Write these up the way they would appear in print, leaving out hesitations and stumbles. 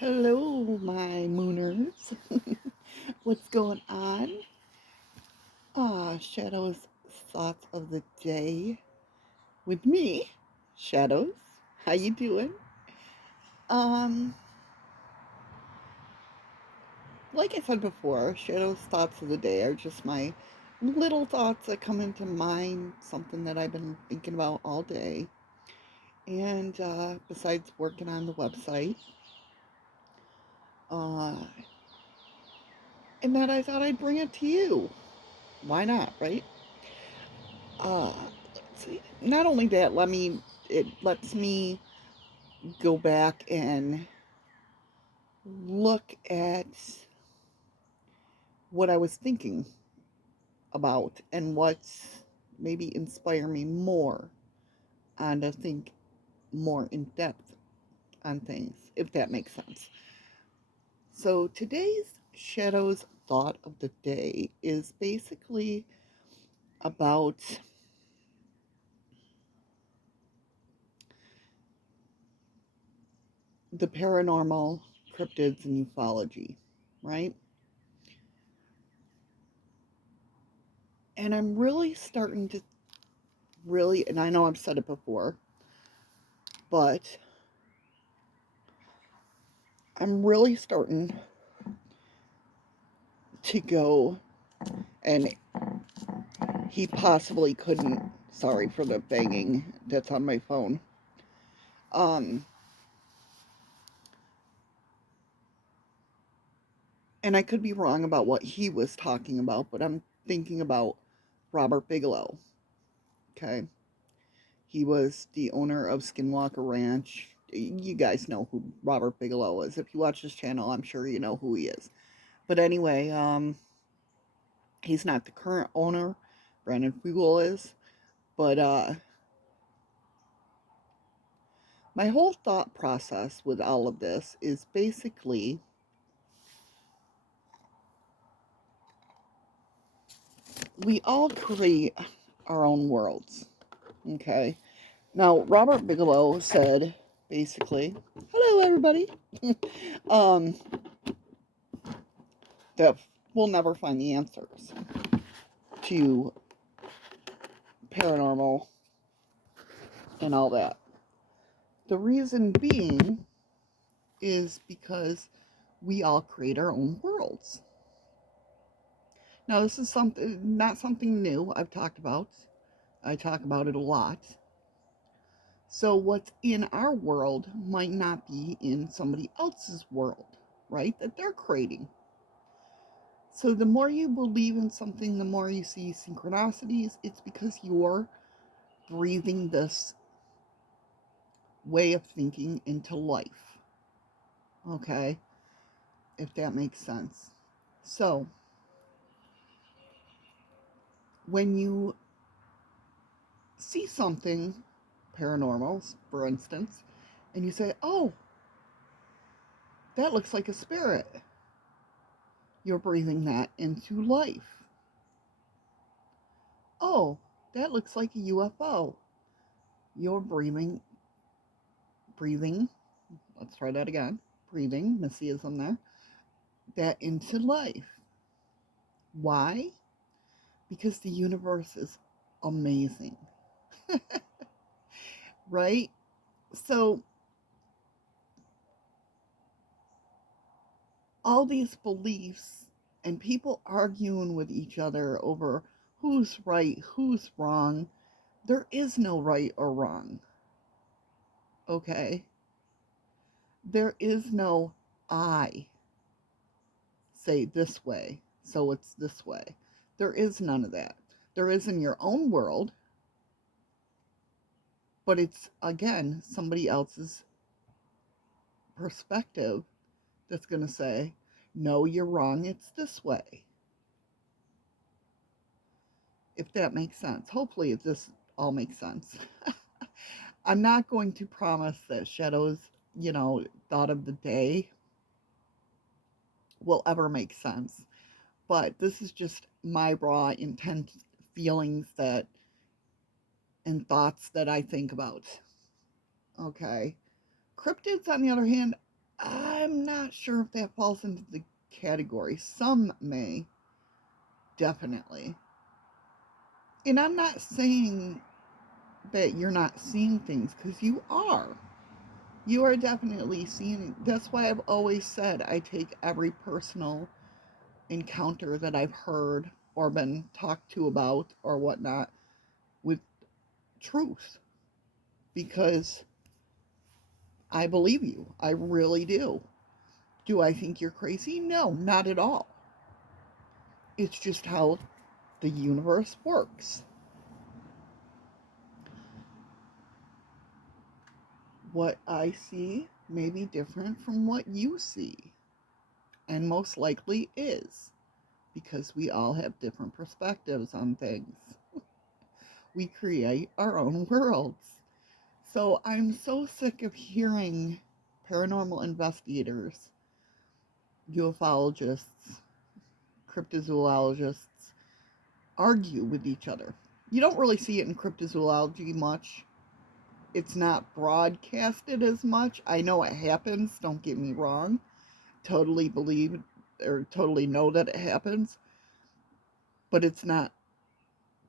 Hello, my mooners. What's going on? Shadows thoughts of the day with me, Shadows. How you doing? Um, like I said before, Shadows thoughts of the day are just my little thoughts that come into mind, something that I've been thinking about all day. And besides working on the website, uh, and that I thought I'd bring it to you. Why not, right? uh let's see. Not only that, it lets me go back and look at what I was thinking about and what's maybe inspire me more and to think more in depth on things, if that makes sense. So today's shadows thought of the day is basically about the paranormal, cryptids, and ufology, right? And I'm really starting to and I know I've said it before, but I'm really starting to go, and he possibly couldn't. Sorry for the banging that's on my phone. Um, and I could be wrong about what he was talking about, but I'm thinking about Robert Bigelow. Okay. He was the owner of Skinwalker Ranch. You guys know who Robert Bigelow is. If you watch this channel, I'm sure you know who he is. But anyway, he's not the current owner. Brandon Fugel is. But my whole thought process with all of this is basically we all create our own worlds. Okay. Now, Robert Bigelow said basically, hello, everybody, um, that we'll never find the answers to paranormal and all that. The reason being is because we all create our own worlds. Now, this is something not something new I've talked about. I talk about it a lot. So, what's in our world might not be in somebody else's world, right? That they're creating. So, the more you believe in something, the more you see synchronicities, it's because you're breathing this way of thinking into life. Okay? If that makes sense. So, when you see something paranormal, for instance, and you say, oh, that looks like a spirit, you're breathing that into life. Oh, that looks like a UFO. You're breathing, let's try that again, breathing, Messianism there, that into life. Why? Because the universe is amazing, right? So, all these beliefs and people arguing with each other over who's right, who's wrong, there is no right or wrong, okay? There is no I say this way, so it's this way. There is none of that. There is in your own world, but it's again somebody else's perspective that's going to say, no, you're wrong, it's this way. If that makes sense. Hopefully, this all makes sense. I'm not going to promise that Shadow's, thought of the day will ever make sense, but this is just my raw, intense feelings that and thoughts that I think about. Okay. Cryptids, on the other hand, I'm not sure if that falls into the category. Some may, definitely. And I'm not saying that you're not seeing things, because you are. You are definitely seeing. That's why I've always said I take every personal encounter that I've heard or been talked to about or whatnot with truth, because I believe you. I really do. Do I think you're crazy? No, not at all. It's just how the universe works. What I see may be different from what you see, and most likely is, because we all have different perspectives on things. We create our own worlds. So I'm so sick of hearing paranormal investigators, ufologists, cryptozoologists argue with each other. You don't really see it in cryptozoology much. It's not broadcasted as much. I know it happens, don't get me wrong. Totally believe or totally know that it happens, but it's not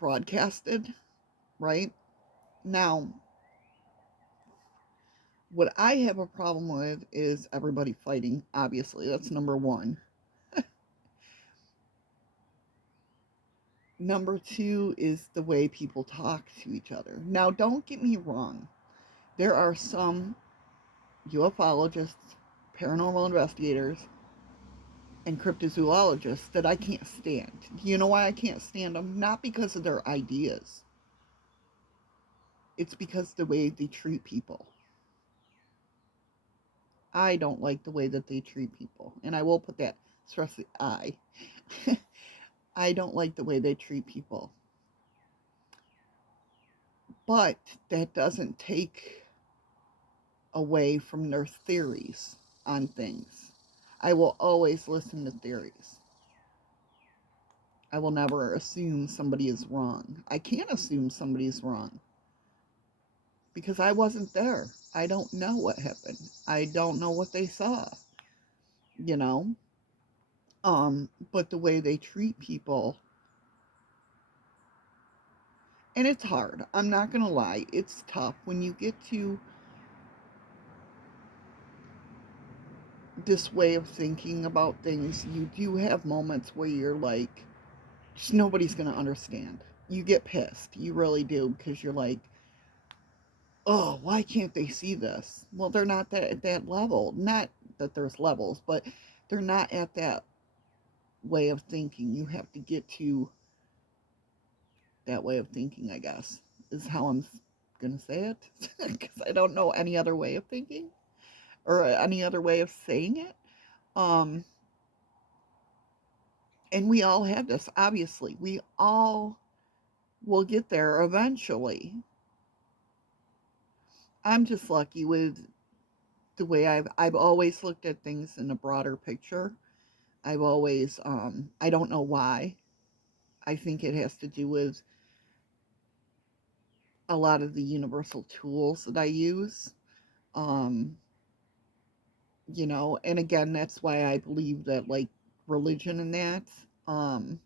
broadcasted, right? Now, what I have a problem with is everybody fighting, obviously. That's number one. Number two is the way people talk to each other. Now, don't get me wrong. There are some ufologists, paranormal investigators, and cryptozoologists that I can't stand. You know why I can't stand them? Not because of their ideas. It's because of the way they treat people. I don't like the way that they treat people. And I will put that stress the I. I don't like the way they treat people. But that doesn't take away from their theories on things. I will always listen to theories. I will never assume somebody is wrong. I can't assume somebody is wrong because I wasn't there. I don't know what happened. I don't know what they saw, you know? But the way they treat people, and it's hard. I'm not going to lie. It's tough when you get to this way of thinking about things. You do have moments where you're like, just nobody's going to understand. You get pissed. You really do, because you're like, oh, why can't they see this? Well, they're not at that level. Not that there's levels, but they're not at that way of thinking. You have to get to that way of thinking, I guess, is how I'm going to say it. Because I don't know any other way of thinking or any other way of saying it. Um, and we all have this, obviously. We all will get there eventually. I'm just lucky with the way I've always looked at things in a broader picture. I've always I don't know why. I think it has to do with a lot of the universal tools that I use. Um, and again, that's why I believe that, like, religion and that, um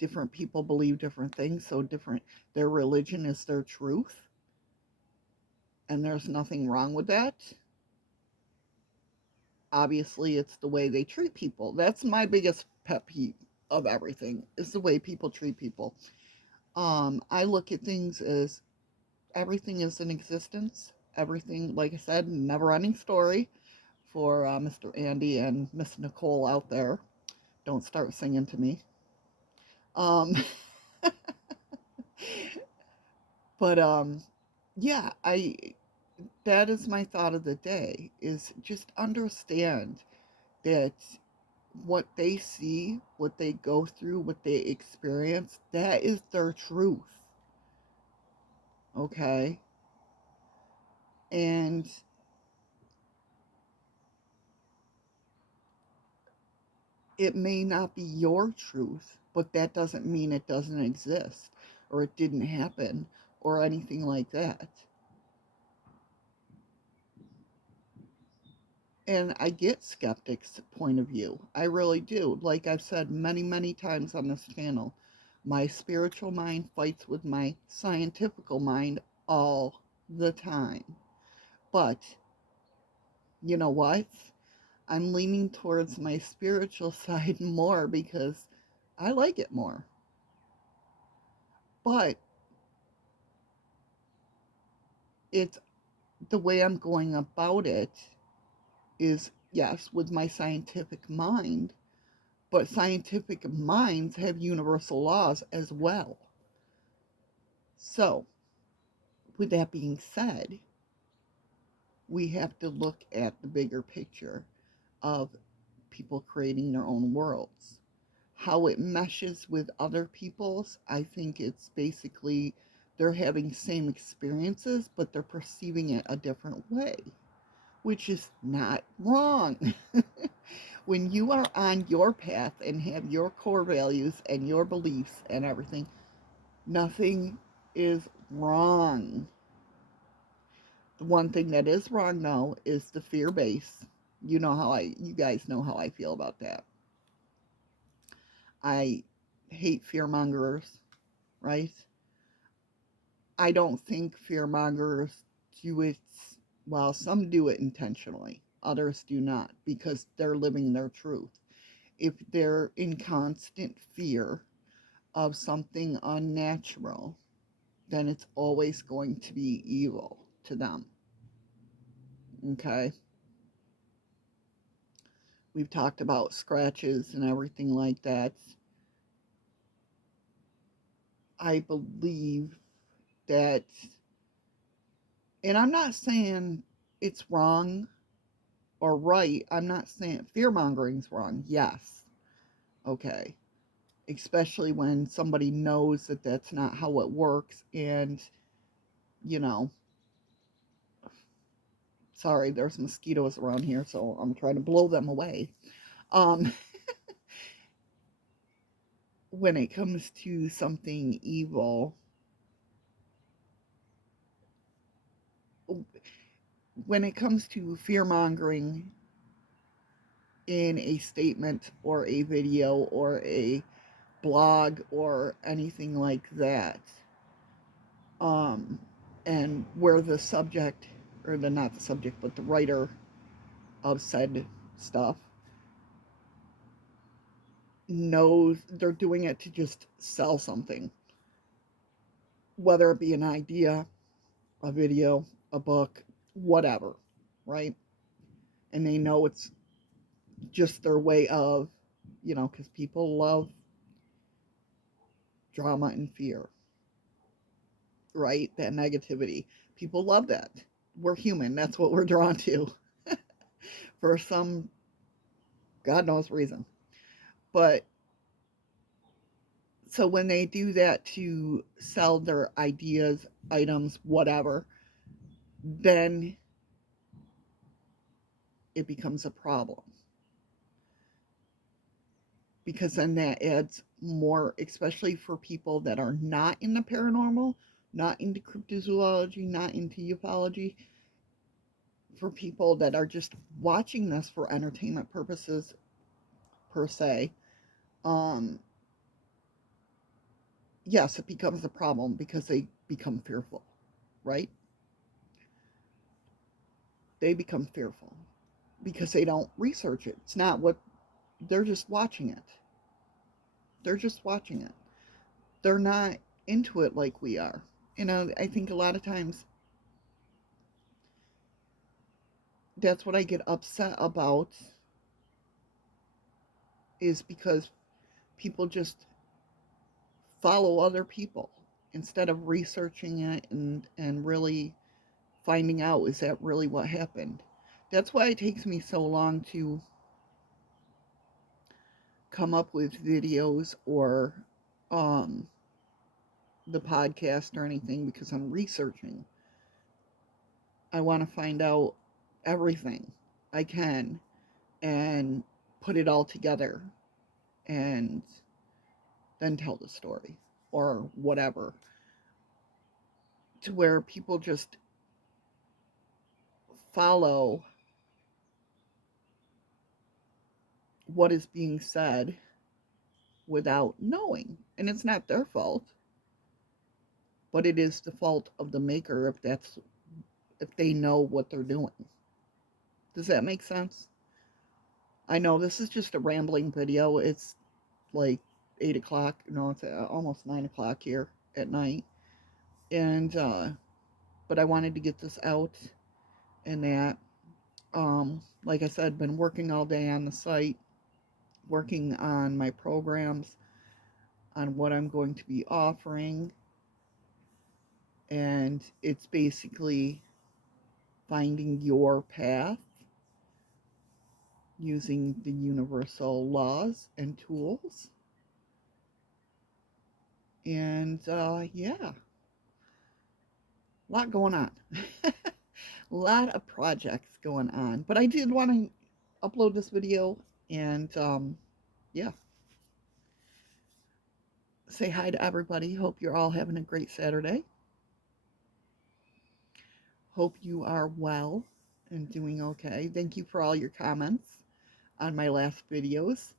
different people believe different things, so different, their religion is their truth, and there's nothing wrong with that. Obviously, it's the way they treat people. That's my biggest pet peeve of everything, is the way people treat people. I look at things as everything is in existence. Everything, like I said, never ending story for Mr. Andy and Miss Nicole out there. Don't start singing to me. Um, but yeah, that is my thought of the day, is just understand that what they see, what they go through, what they experience, that is their truth. Okay? And it may not be your truth, but that doesn't mean it doesn't exist or it didn't happen or anything like that. And I get skeptics' point of view. I really do. Like I've said many, many times on this channel, my spiritual mind fights with my scientific mind all the time. But you know what? I'm leaning towards my spiritual side more because I like it more. But it's the way I'm going about it is, yes, with my scientific mind, but scientific minds have universal laws as well. So, with that being said, we have to look at the bigger picture of people creating their own worlds. How it meshes with other people's, I think it's basically they're having same experiences, but they're perceiving it a different way, which is not wrong. When you are on your path and have your core values and your beliefs and everything, nothing is wrong. The one thing that is wrong though is the fear base. You guys know how I feel about that. I hate fear mongers, right? I don't think fear mongers do it, well, some do it intentionally, others do not because they're living their truth. If they're in constant fear of something unnatural, then it's always going to be evil to them. Okay? We've talked about scratches and everything like that. I believe that, and I'm not saying it's wrong or right. I'm not saying fear mongering's wrong. Yes. Okay. Especially when somebody knows that that's not how it works. And, you know, sorry, there's mosquitoes around here, so I'm trying to blow them away. Um, when it comes to something evil, when it comes to fear mongering in a statement or a video or a blog or anything like that, um, and where the subject, or the not the subject, but the writer of said stuff knows they're doing it to just sell something, whether it be an idea, a video, a book, whatever, right? And they know it's just their way of, because people love drama and fear, right? That negativity. People love that. We're human. That's what we're drawn to for some God knows reason. But so when they do that to sell their ideas, items, whatever, then it becomes a problem. Because then that adds more, especially for people that are not in the paranormal, not into cryptozoology, not into ufology, for people that are just watching this for entertainment purposes per se, um, yes, it becomes a problem because they become fearful, right? They become fearful because they don't research it. It's not what they're just watching it. They're just watching it. They're not into it like we are. I think a lot of times that's what I get upset about is because people just follow other people instead of researching it and really finding out, is that really what happened? That's why it takes me so long to come up with videos or um, the podcast or anything because I'm researching. I want to find out everything I can and put it all together and then tell the story or whatever, to where people just follow what is being said without knowing. And it's not their fault, but it is the fault of the maker if they know what they're doing. Does that make sense? I know this is just a rambling video. It's like 8 o'clock. No, it's almost 9 o'clock here at night. And, but I wanted to get this out and that. Like I said, been working all day on the site, working on my programs, on what I'm going to be offering. And it's basically finding your path using the universal laws and tools. And yeah, a lot going on. A lot of projects going on. But I did want to upload this video and yeah, say hi to everybody. Hope you're all having a great Saturday. Hope you are well and doing okay. Thank you for all your comments on my last videos.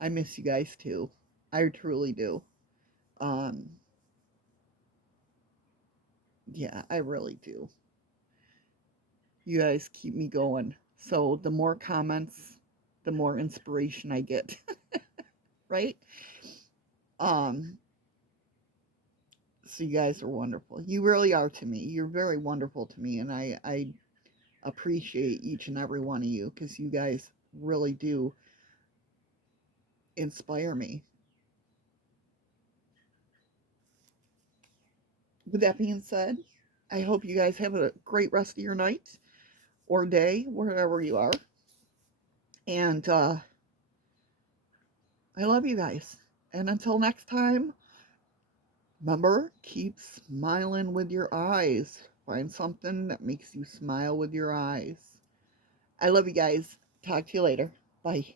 I miss you guys too. I truly do. Yeah, I really do. You guys keep me going. So the more comments, the more inspiration I get. Right? Um, so you guys are wonderful. You really are to me. You're very wonderful to me, and I appreciate each and every one of you because you guys really do inspire me. With that being said, I hope you guys have a great rest of your night or day, wherever you are. And I love you guys. And until next time, remember, keep smiling with your eyes. Find something that makes you smile with your eyes. I love you guys. Talk to you later. Bye.